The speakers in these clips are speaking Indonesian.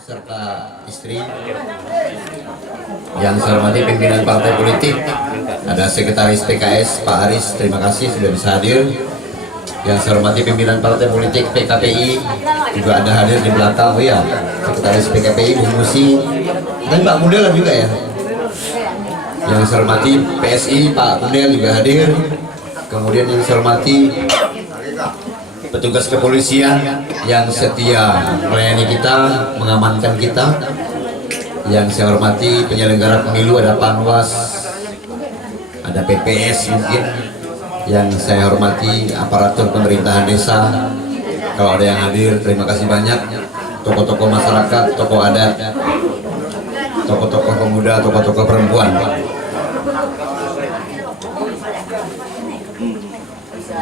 beserta istri. Yang saya hormati pimpinan partai politik, ada sekretaris PKS Pak Aris, terima kasih sudah bisa hadir. Yang saya hormati pimpinan partai politik PKPI juga ada hadir di belakang. Oh ya, sekretaris PKPI Bu Musi dan Pak Mundel juga ya. Yang saya hormati PSI Pak Mundel juga hadir. Kemudian yang saya hormati petugas kepolisian yang setia melayani kita, mengamankan kita. Yang saya hormati penyelenggara pemilu, ada Panwas, ada PPS mungkin. Yang saya hormati aparatur pemerintahan desa, kalau ada yang hadir terima kasih banyak. Tokoh-tokoh masyarakat, tokoh adat, tokoh-tokoh pemuda, tokoh-tokoh perempuan.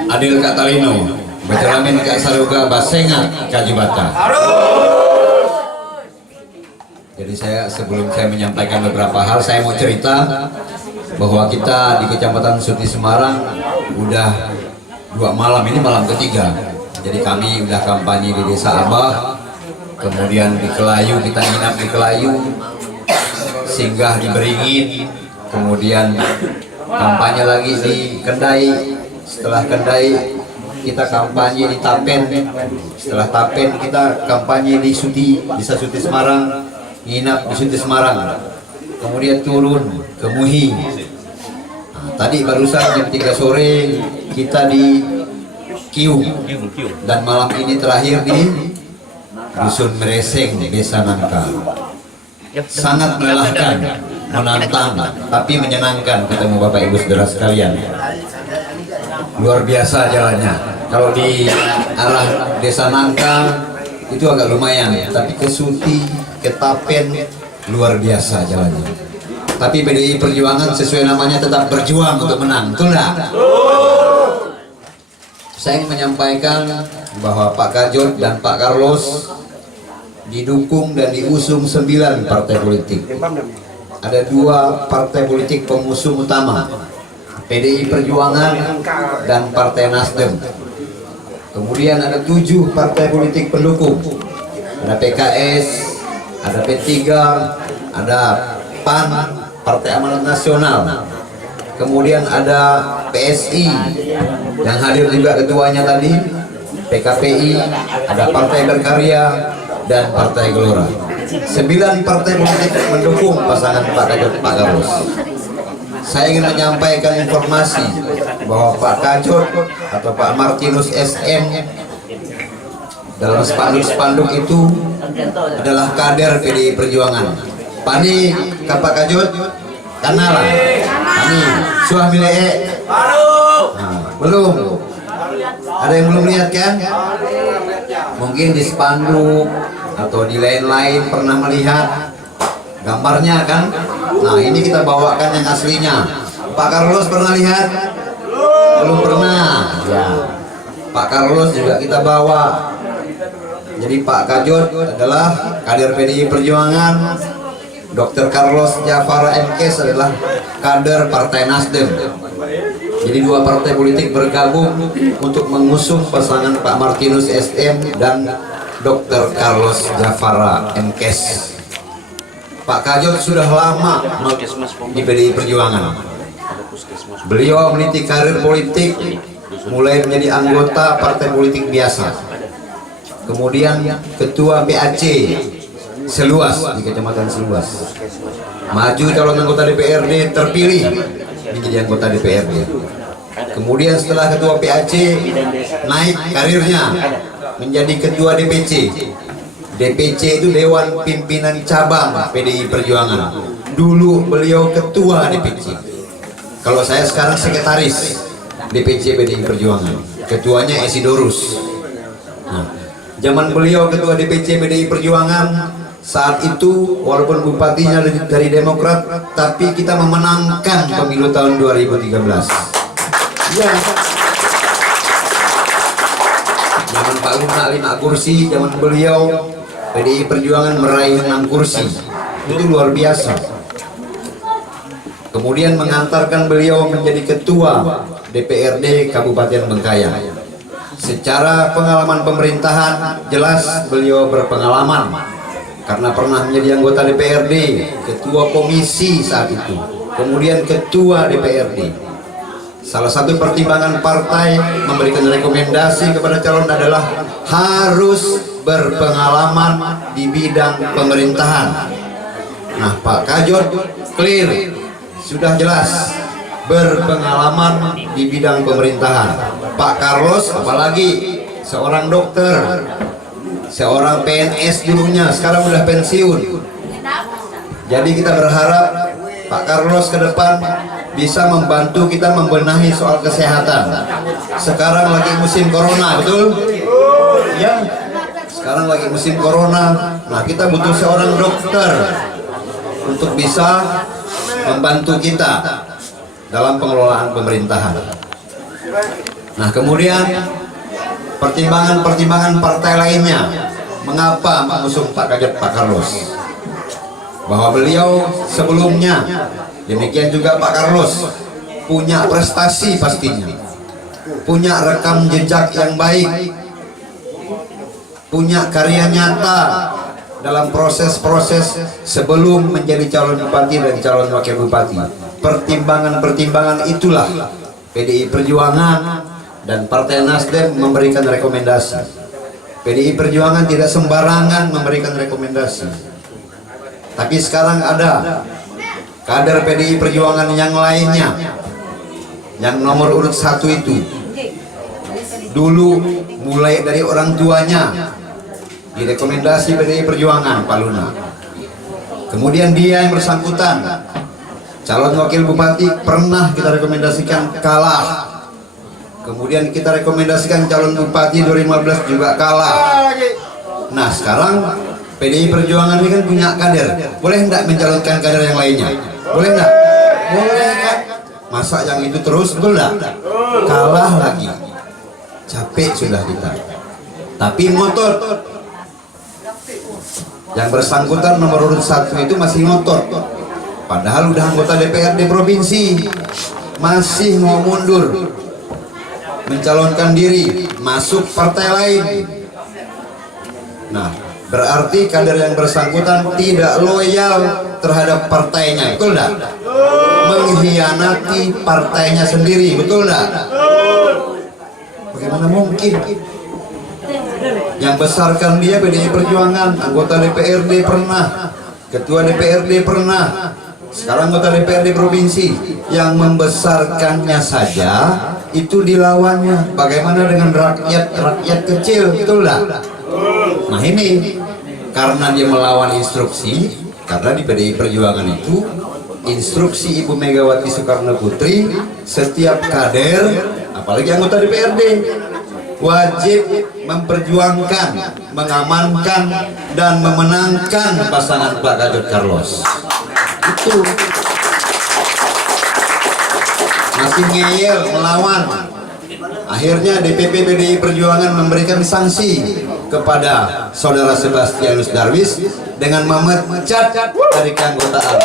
Adil Kak Talino, Bajalamin Kak Saruga, Basengat Kak Jibata. Jadi sebelum saya menyampaikan beberapa hal, saya mau cerita bahwa kita di Kecamatan Suti Semarang udah 2 malam, ini malam ketiga. Jadi kami udah kampanye di Desa Abah, kemudian di Kelayu, kita nginap di Kelayu, singgah di Beringin, kemudian kampanye lagi di Kendai. Setelah Kendai kita kampanye di Tapen, setelah Tapen kita kampanye di Desa Suti Semarang, nginap di Suti Semarang, kemudian turun ke Muhi. Nah, tadi barusan jam 3 sore kita di Kiung, dan malam ini terakhir di Dusun Mereseng, Desa Nangka. Sangat melelahkan, menantang, tapi menyenangkan ketemu Bapak Ibu Saudara sekalian. Luar biasa jalannya. Kalau di arah Desa Nangka itu agak lumayan, tapi ke Suti, ke Tapen luar biasa jalannya. Tapi PDI Perjuangan sesuai namanya tetap berjuang untuk menang, betul enggak? Saya ingin menyampaikan bahwa Pak Kajot dan Pak Carlos didukung dan diusung 9 partai politik. Ada 2 partai politik pengusung utama, PDI Perjuangan dan Partai Nasdem. Kemudian ada 7 partai politik pendukung, ada PKS, ada P3, ada PAN, Partai Amanat Nasional. Kemudian ada PSI yang hadir juga ketuanya tadi, PKPI, ada Partai Berkarya dan Partai Gelora. 9 partai politik mendukung pasangan Pak Kajot Pak Carlos. Saya ingin menyampaikan informasi bahwa Pak Kajot atau Pak Martinus SM dalam spanduk-spanduk itu adalah kader PDI Perjuangan. Pani Pak Kajot kenal lah. Pani suami lee. Belum. Ada yang belum lihat kan? Mungkin di spanduk atau di lain-lain pernah melihat gambarnya kan? Nah, ini kita bawakan yang aslinya. Pak Carlos pernah lihat? Belum pernah. Ya. Pak Carlos juga kita bawa. Jadi Pak Kajot adalah kader PDI Perjuangan. Dr. Carlos Jafara MKes adalah kader Partai Nasdem. Jadi 2 partai politik bergabung untuk mengusung pasangan Pak Martinus SM dan Dr. Carlos Jafara MKes. Pak Kajot sudah lama di PDI Perjuangan. Beliau meniti karir politik mulai menjadi anggota partai politik biasa, kemudian ketua PAC Seluas di Kecamatan Seluas, maju calon anggota DPRD, terpilih menjadi anggota DPRD. Kemudian setelah ketua PAC naik karirnya menjadi ketua DPC. DPC itu Dewan Pimpinan Cabang PDI Perjuangan. Dulu beliau ketua DPC. Kalau saya sekarang sekretaris DPC PDI Perjuangan. Ketuanya Esidorus. Nah, zaman beliau ketua DPC PDI Perjuangan, saat itu walaupun bupatinya dari Demokrat, tapi kita memenangkan pemilu tahun 2013. Ya. Zaman Pak Luna 5 kursi, zaman beliau PDI Perjuangan meraih 6 kursi. Itu luar biasa. Kemudian mengantarkan beliau menjadi ketua DPRD Kabupaten Bengkayang. Secara pengalaman pemerintahan jelas beliau berpengalaman karena pernah menjadi anggota DPRD, ketua komisi saat itu, kemudian ketua DPRD. Salah satu pertimbangan partai memberikan rekomendasi kepada calon adalah harus berpengalaman di bidang pemerintahan. Nah, Pak Kajot clear, sudah jelas berpengalaman di bidang pemerintahan. Pak Carlos apalagi seorang dokter, seorang PNS dulunya, sekarang udah pensiun. Jadi kita berharap Pak Carlos ke depan bisa membantu kita membenahi soal kesehatan. Sekarang lagi musim corona, betul? Ya, sekarang lagi musim corona. Nah, kita butuh seorang dokter untuk bisa membantu kita dalam pengelolaan pemerintahan. Nah, kemudian pertimbangan-pertimbangan partai lainnya mengapa mengusung Pak Carlos, bahwa beliau sebelumnya, demikian juga Pak Carlos, punya prestasi pastinya, punya rekam jejak yang baik, punya karya nyata dalam proses-proses sebelum menjadi calon bupati dan calon wakil bupati. Pertimbangan-pertimbangan itulah PDI Perjuangan dan Partai Nasdem memberikan rekomendasi. PDI Perjuangan tidak sembarangan memberikan rekomendasi, tapi sekarang ada kader PDI Perjuangan yang lainnya, yang nomor urut 1 itu dulu mulai dari orang tuanya direkomendasi PDI Perjuangan, Pak Luna. Kemudian dia yang bersangkutan calon wakil bupati pernah kita rekomendasikan kalah. Kemudian kita rekomendasikan calon bupati 2015 juga kalah. Nah, sekarang PDI Perjuangan ini kan punya kader, boleh enggak mencalonkan kader yang lainnya? Boleh enggak? Boleh kan? Masa yang itu terus, betul enggak? Kalah lagi, capek sudah kita. Tapi ngotot. Yang bersangkutan nomor urut 1 itu masih ngotot, padahal udah anggota DPRD provinsi, masih mau mundur, mencalonkan diri masuk partai lain. Nah, berarti kader yang bersangkutan tidak loyal terhadap partainya, betul enggak? Mengkhianati partainya sendiri, betul enggak? Bagaimana mungkin? Yang besarkan dia PDI Perjuangan, anggota DPRD pernah, ketua DPRD pernah, sekarang anggota DPRD provinsi. Yang membesarkannya saja itu dilawannya. Bagaimana dengan rakyat kecil, betul enggak? Nah, ini karena dia melawan instruksi, karena di PDI Perjuangan itu instruksi Ibu Megawati Soekarno Putri, setiap kader, apalagi anggota DPRD, wajib memperjuangkan, mengamankan, dan memenangkan pasangan Pak Kajot Carlos. Itu masih ngeyel, melawan. Akhirnya DPP PDI Perjuangan memberikan sanksi kepada saudara Sebastianus Darwis dengan memecat dari keanggotaan.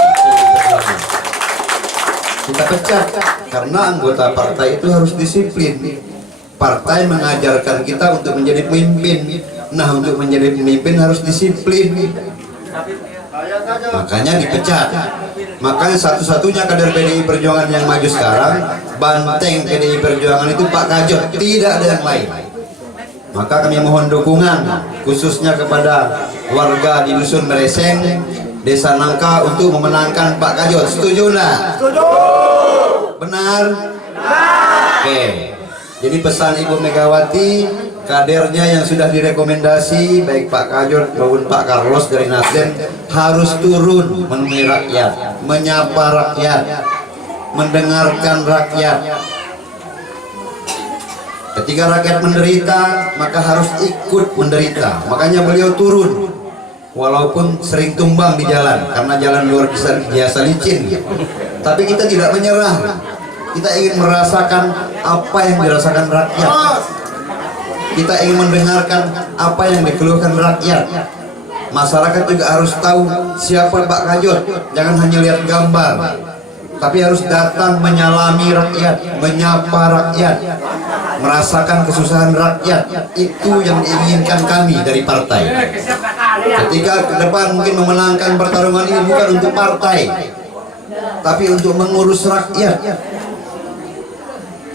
Kita pecat karena anggota partai itu harus disiplin. Partai mengajarkan kita untuk menjadi pemimpin. Nah, untuk menjadi pemimpin harus disiplin. Makanya dipecat. Makanya satu-satunya kader PDI Perjuangan yang maju sekarang, banteng PDI Perjuangan itu Pak Kajot, tidak ada yang lain. Maka kami mohon dukungan khususnya kepada warga di Dusun Mereseng, Desa Nangka untuk memenangkan Pak Kajot. Setuju enggak? Setuju. Benar? Benar. Oke. Jadi pesan Ibu Megawati, kadernya yang sudah direkomendasi baik Pak Kajot maupun Pak Carlos dari Nasdem harus turun menemui rakyat, menyapa rakyat, mendengarkan rakyat. Ketika rakyat menderita, maka harus ikut menderita. Makanya beliau turun, walaupun sering tumbang di jalan karena jalan luar biasa licin, tapi kita tidak menyerah. Kita ingin merasakan apa yang dirasakan rakyat. Kita ingin mendengarkan apa yang dikeluhkan rakyat. Masyarakat juga harus tahu siapa Pak Kajot. Jangan hanya lihat gambar. tapi harus datang menyalami rakyat, menyapa rakyat, merasakan kesusahan rakyat. Itu yang diinginkan kami dari partai. Ketika ke depan mungkin memenangkan pertarungan ini bukan untuk partai, tapi untuk mengurus rakyat.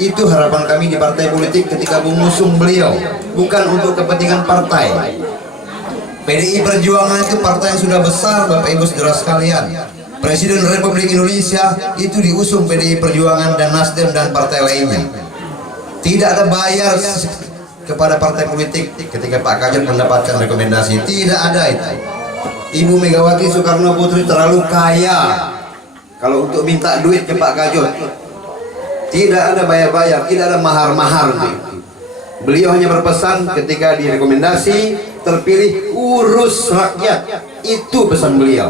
Itu harapan kami di partai politik ketika mengusung beliau, bukan untuk kepentingan partai. PDI Perjuangan itu partai yang sudah besar, Bapak Ibu Saudara sekalian. Presiden Republik Indonesia itu diusung PDI Perjuangan dan Nasdem dan partai lainnya. Tidak ada bayar kepada partai politik ketika Pak Kajot mendapatkan rekomendasi. Tidak ada itu. Ibu Megawati Soekarno Putri terlalu kaya kalau untuk minta duit ke Pak Kajot. Tidak ada bayar-bayar, tidak ada mahar-mahar. Beliau hanya berpesan ketika direkomendasi terpilih, urus rakyat. Itu pesan beliau.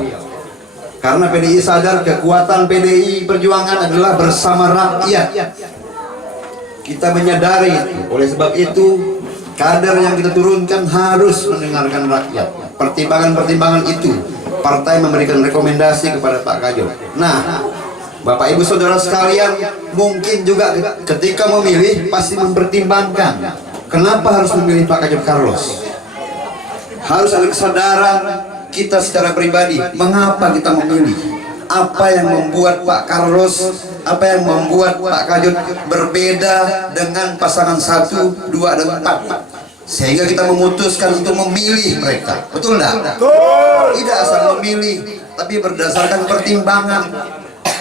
Karena PDI sadar kekuatan PDI Perjuangan adalah bersama rakyat. Kita menyadari itu. Oleh sebab itu, kader yang kita turunkan harus mendengarkan rakyat. Pertimbangan-pertimbangan itu, partai memberikan rekomendasi kepada Pak Kajot. Nah, Bapak Ibu Saudara sekalian, mungkin juga ketika memilih pasti mempertimbangkan kenapa harus memilih Pak Kajot Carlos. Harus ada kesadaran kita secara pribadi, mengapa kita memilih, apa yang membuat Pak Carlos, apa yang membuat Pak Kajot berbeda dengan pasangan 1, 2, dan 4, sehingga kita memutuskan untuk memilih mereka. Betul enggak? Tidak asal memilih, tapi berdasarkan pertimbangan.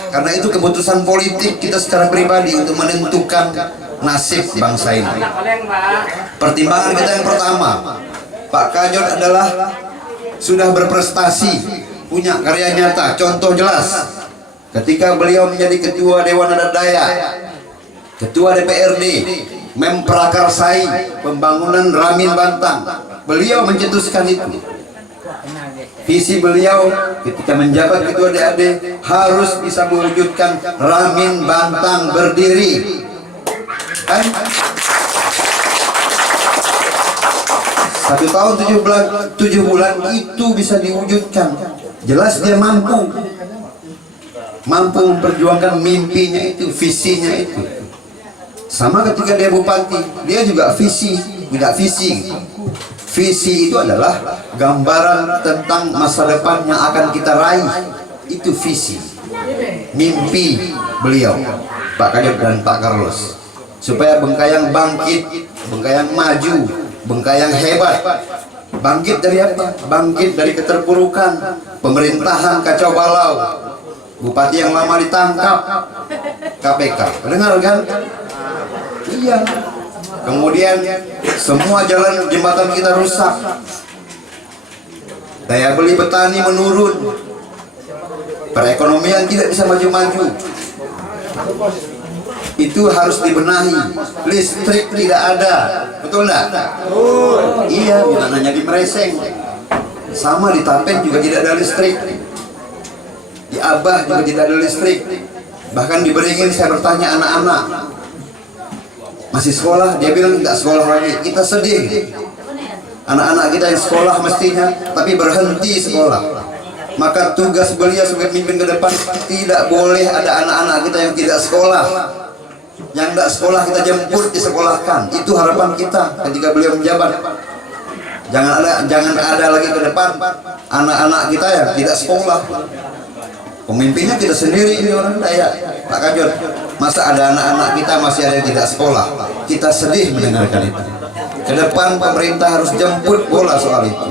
Karena itu keputusan politik kita secara pribadi untuk menentukan nasib bangsa ini. Pertimbangan kita yang pertama, Pak Kajot adalah sudah berprestasi, punya karya nyata, contoh jelas. Ketika beliau menjadi ketua Dewan Adat Dayak, ketua DPRD, memprakarsai pembangunan Ramin Bantang, beliau mencetuskan itu. Visi beliau ketika menjabat ketua DAD harus bisa mewujudkan Ramin Bantang berdiri. Kan? 1 tahun 7 bulan itu bisa diwujudkan. Jelas dia mampu memperjuangkan mimpinya itu, visinya itu. Sama ketika dia bupati, dia juga visi, tidak visi. Visi itu adalah gambaran tentang masa depan yang akan kita raih. Itu visi, mimpi beliau, Pak Kajot dan Pak Carlos, supaya Bengkayang bangkit, Bengkayang maju, Bengkayang hebat. Bangkit dari apa? Bangkit dari keterpurukan pemerintahan kacau balau. Bupati yang lama ditangkap KPK, dengar kan? Iya. Kemudian semua jalan jembatan kita rusak, daya beli petani menurun, perekonomian tidak bisa maju-maju. Itu harus dibenahi. Listrik tidak ada, betul enggak? Iya, bukan hanya di Mereseng, sama di Tapen juga tidak ada listrik, di Abah juga tidak ada listrik. Bahkan di Beringin saya bertanya anak-anak masih sekolah, dia bilang tidak sekolah lagi. Kita sedih, anak-anak kita yang sekolah mestinya tapi berhenti sekolah. Maka tugas beliau sebagai pemimpin ke depan, tidak boleh ada anak-anak kita yang tidak sekolah. Yang tidak sekolah kita jemput, disekolahkan. Itu harapan kita ketika beliau menjabat. Jangan ada lagi ke depan anak-anak kita yang tidak sekolah. Pemimpinnya kita sendiri, ini orang Dayak, Pak Kajot. Masa ada anak-anak kita masih ada yang tidak sekolah? Kita sedih mendengarkan itu. Ke depan pemerintah harus jemput bola soal itu.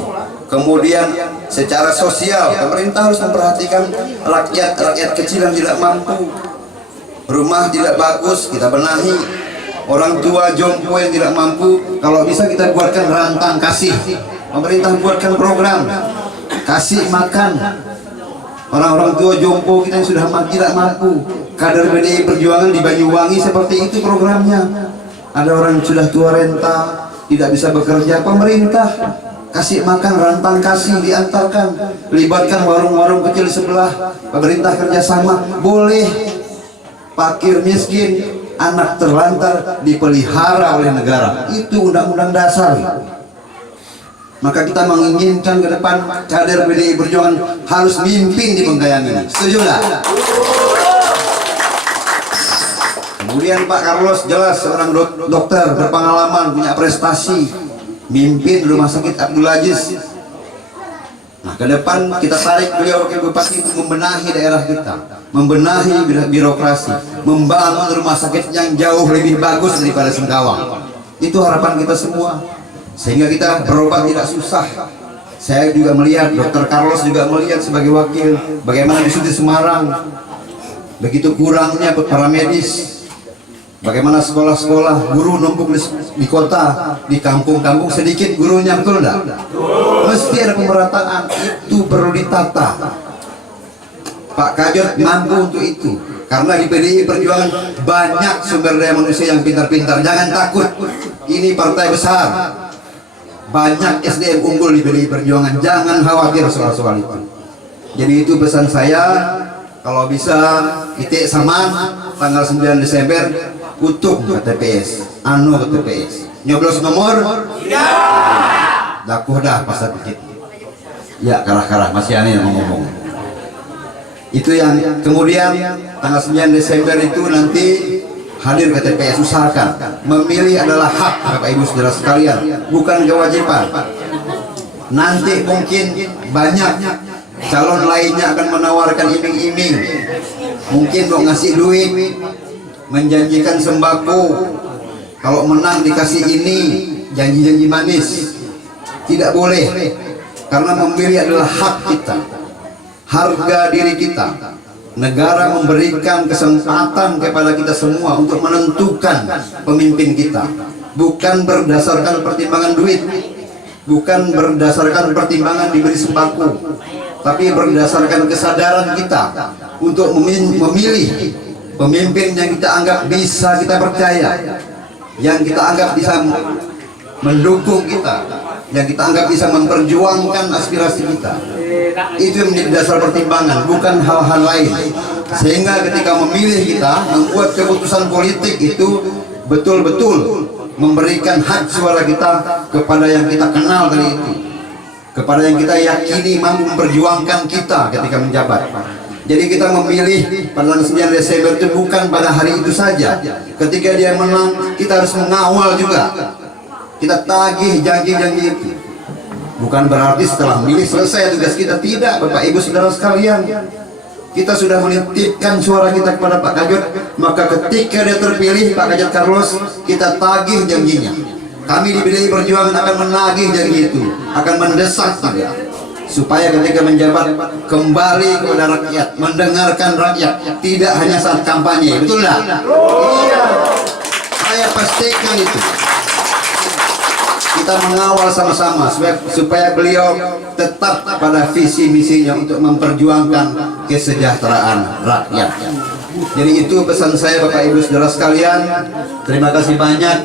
Kemudian secara sosial pemerintah harus memperhatikan rakyat kecil yang tidak mampu. Rumah tidak bagus, kita benahi. Orang tua jompo yang tidak mampu, kalau bisa kita buatkan rantang kasih. Pemerintah buatkan program kasih makan orang-orang tua jompo kita yang sudah tidak mampu. Kader PDI Perjuangan di Banyuwangi seperti itu programnya. Ada orang yang sudah tua renta, tidak bisa bekerja, pemerintah kasih makan, rantang kasih diantarkan, libatkan warung-warung kecil sebelah, pemerintah kerjasama. Boleh fakir miskin, anak terlantar dipelihara oleh negara. Itu undang-undang dasar. Maka kita menginginkan ke depan kader PDI Perjuangan harus mimpin di Bengkayang ini. Setuju nggak? Kemudian Pak Carlos jelas seorang dokter berpengalaman, punya prestasi, mimpin rumah sakit Abdul Aziz. Nah, ke depan kita tarik beliau wakil bupati untuk membenahi daerah kita, membenahi birokrasi, membangun rumah sakit yang jauh lebih bagus daripada Singkawang. Itu harapan kita semua, sehingga kita berobat tidak susah. Saya juga melihat, Dr. Carlos juga melihat sebagai wakil bagaimana di Sudi Semarang begitu kurangnya para medis. Bagaimana sekolah-sekolah guru numpuk di kota, di kampung-kampung sedikit gurunya, betul enggak? Mesti ada pemerataan, itu perlu ditata. Pak Kajot mampu untuk itu, karena di PDI Perjuangan banyak sumber daya manusia yang pintar-pintar. Jangan takut, ini partai besar, banyak SDM unggul di PDI Perjuangan. Jangan khawatir soal-soal itu. Jadi itu pesan saya, kalau bisa titik saman tanggal 9 Desember utuh ke TPS, anu ke TPS, nyoblos nomor tidak, dakuh dah pasal dikit ya, karah-karah masih aneh ngomong. Itu yang kemudian tanggal 9 Desember itu nanti hadir ke TPS. Usahakan, memilih adalah hak Bapak Ibu Saudara sekalian, bukan kewajiban. Nanti mungkin banyak calon lainnya akan menawarkan iming-iming, mungkin mau ngasih duit, menjanjikan sembako, kalau menang dikasih ini, janji-janji manis. Tidak boleh, karena memilih adalah hak kita, harga diri kita. Negara memberikan kesempatan kepada kita semua untuk menentukan pemimpin kita, bukan berdasarkan pertimbangan duit, bukan berdasarkan pertimbangan diberi sembako, tapi berdasarkan kesadaran kita untuk memilih pemimpin yang kita anggap bisa kita percaya, yang kita anggap bisa mendukung kita, yang kita anggap bisa memperjuangkan aspirasi kita. Itu yang menjadi dasar pertimbangan, bukan hal-hal lain. Sehingga ketika memilih kita, membuat keputusan politik itu betul-betul memberikan hak suara kita kepada yang kita kenal tadi itu, kepada yang kita yakini mampu memperjuangkan kita ketika menjabat. Jadi kita memilih pada 9 Desember itu bukan pada hari itu saja. Ketika dia menang, kita harus mengawal juga. Kita tagih janji-janji itu. Bukan berarti setelah memilih selesai tugas kita. Tidak, Bapak Ibu Saudara sekalian. Kita sudah menitipkan suara kita kepada Pak Kajot, maka ketika dia terpilih, Pak Kajot Carlos, kita tagih janjinya. Kami di PDI Perjuangan akan menagih janji itu, akan mendesak juga, supaya ketika menjabat kembali kepada rakyat, mendengarkan rakyat, tidak hanya saat kampanye. Betul tidak? Iya, saya pastikan itu. Kita mengawal sama-sama supaya beliau tetap pada visi misinya untuk memperjuangkan kesejahteraan rakyat. Jadi itu pesan saya, Bapak Ibu Saudara sekalian. Terima kasih banyak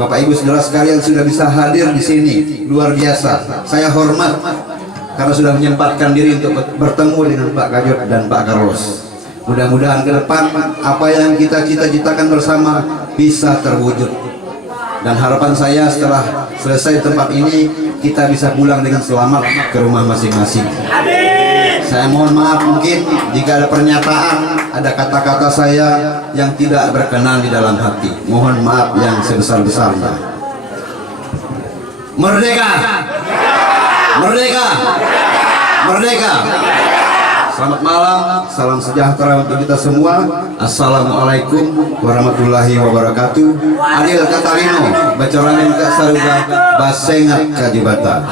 Bapak Ibu Saudara sekalian sudah bisa hadir di sini, luar biasa. Saya hormat karena sudah menyempatkan diri untuk bertemu dengan Pak Kajot dan Pak Carlos. Mudah-mudahan ke depan apa yang kita cita-citakan bersama bisa terwujud. Dan harapan saya setelah selesai tempat ini, kita bisa pulang dengan selamat ke rumah masing-masing. Saya mohon maaf mungkin jika ada pernyataan, ada kata-kata saya yang tidak berkenan di dalam hati. Mohon maaf yang sebesar-besarnya. Merdeka! Merdeka! Merdeka! Selamat malam, salam sejahtera untuk kita semua. Assalamualaikum warahmatullahi wabarakatuh. Adil Katalino, Bacoranin Kak Saruga, Basengat Kajibata.